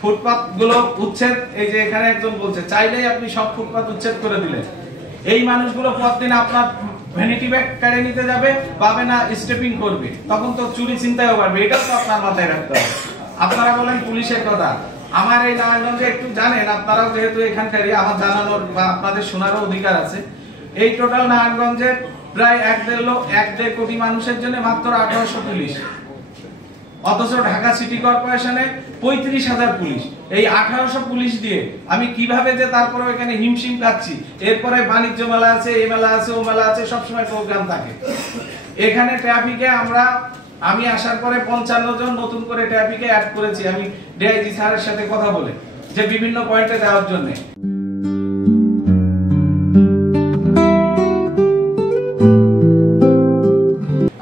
ফুটপাত গুলো উচ্ছেদ, এই যে এখানে একজন বলছে চাইলেই আপনি সব ফুটপাত উচ্ছেদ করে দিলেন, এই মানুষগুলো প্রতিদিন আপনার ভ্যানিটি ব্যাগ কেড়ে নিতে যাবে, পাবে না, স্টেপিং করবে, তখন তো চুরি চিন্তাও পারবে। এটাও তো আপনার মাথায় রাখতে হবে। আপনারা বলেন পুলিশের কথা, আমার এই নারায়ণগঞ্জে একটু জানেন আপনারাও, যেহেতু এখানকারই, আমার জানানোর বা আপনাদের শোনারও অধিকার আছে। এই টোটাল নারায়ণগঞ্জের প্রায় 1.5 কোটি মানুষের জন্য মাত্র 1800 পুলিশ, অথচ ঢাকা সিটি কর্পোরেশনে 35,000 পুলিশ। এই 1800 পুলিশ দিয়ে আমি কিভাবে যে তারপরে এখানে হিমশিম খাচ্ছি। এরপরে বাণিজ্য মেলা আছে, এই মেলা আছে, ও মেলা আছে, সবসময় প্রোগ্রাম থাকে। এখানে ট্রাফিকে আমি আসার পরে 55 জন নতুন করে ট্রাফিকে অ্যাড করেছি, আমি ডিআইজি স্যারের সাথে কথা বলে, যে বিভিন্ন পয়েন্টে দেওয়ার জন্য।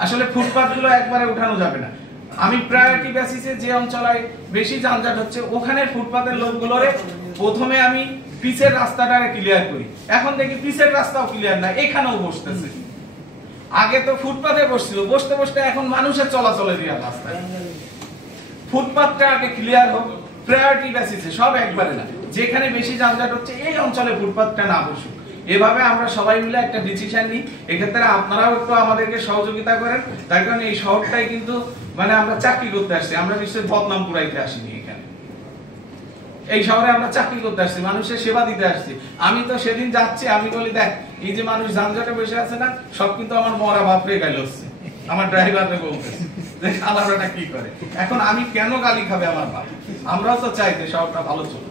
আসলে ফুটপাত গুলো একবারে উঠানো যাবে না। আমি প্রায়োরিটি বেসিসে যে অঞ্চলে বেশি যানজট হচ্ছে ওখানে ফুটপাতের লোকগুলোরে প্রথমে আমি পিচের রাস্তাটা ক্লিয়ার করি। এখন দেখি পিচের রাস্তাও ক্লিয়ার না, এখানেও বসতেছে। আগে তো ফুটপাতে বসছিল, বসতে বসতে এখন মানুষের চলাচলের রাস্তা। ফুটপাতটা আগে ক্লিয়ার হোক, প্রায়োরিটি বেসিসে, সব একবারে না। যেখানে বেশি যানজট হচ্ছে এই অঞ্চলে ফুটপাতটা না বসুক, এভাবে আমরা সবাই মিলে একটা ডিসিশন নিই। এক্ষেত্রে আপনারাও একটু আমাদেরকে সহযোগিতা করেন, তার কারণে এই শহরটাই কিন্তু মানে আমরা চাকরি করতে আসছি, আমরা নিশ্চয়ই বদনাম পুরাইতে আসিনি। এখানে এই শহরে আমরা চাকরি করতে আসছি, মানুষের সেবা দিতে আসছি। আমি তো সেদিন যাচ্ছি, আমি বলি দেখ এই যে মানুষ যানজটে বসে আছে না, সব কিন্তু আমার মরা বাপরে গালি হচ্ছে, আমার ড্রাইভারে বলতেছে যে শালাটা কি করে। এখন আমি কেন গালি খাবে আমার বাপ? আমরাও তো চাই যে শহরটা ভালো চলুক।